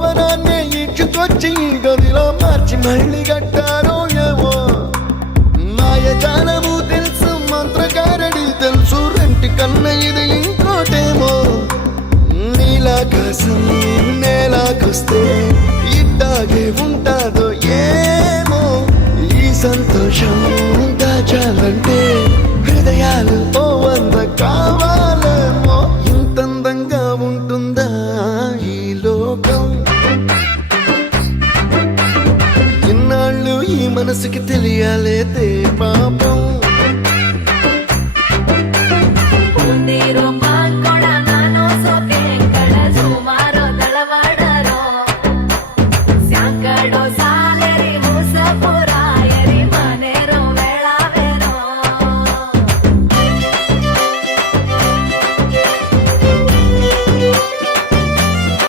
భవనాన్ని ఇచ్చుకొచ్చి గదిలో మార్చి మళ్ళీ కట్టారో ఏమో మాయజాలము తెలుసు మంత్రకారడి తెలుసు రెంటి కన్న ఇది ఇంకోటేమో నీలాకాశం నేలాకొస్తే ఇట్టాగే ఉంటాదో ఏమో ఈ సంతోషం దాచాలంటే హృదయాలు ఓ వంద కావాలేమో ఇంతందంగా ఉంటుందా ఈ లోకం ఇన్నాళ్ళు ఈ మనసుకి తెలియాలే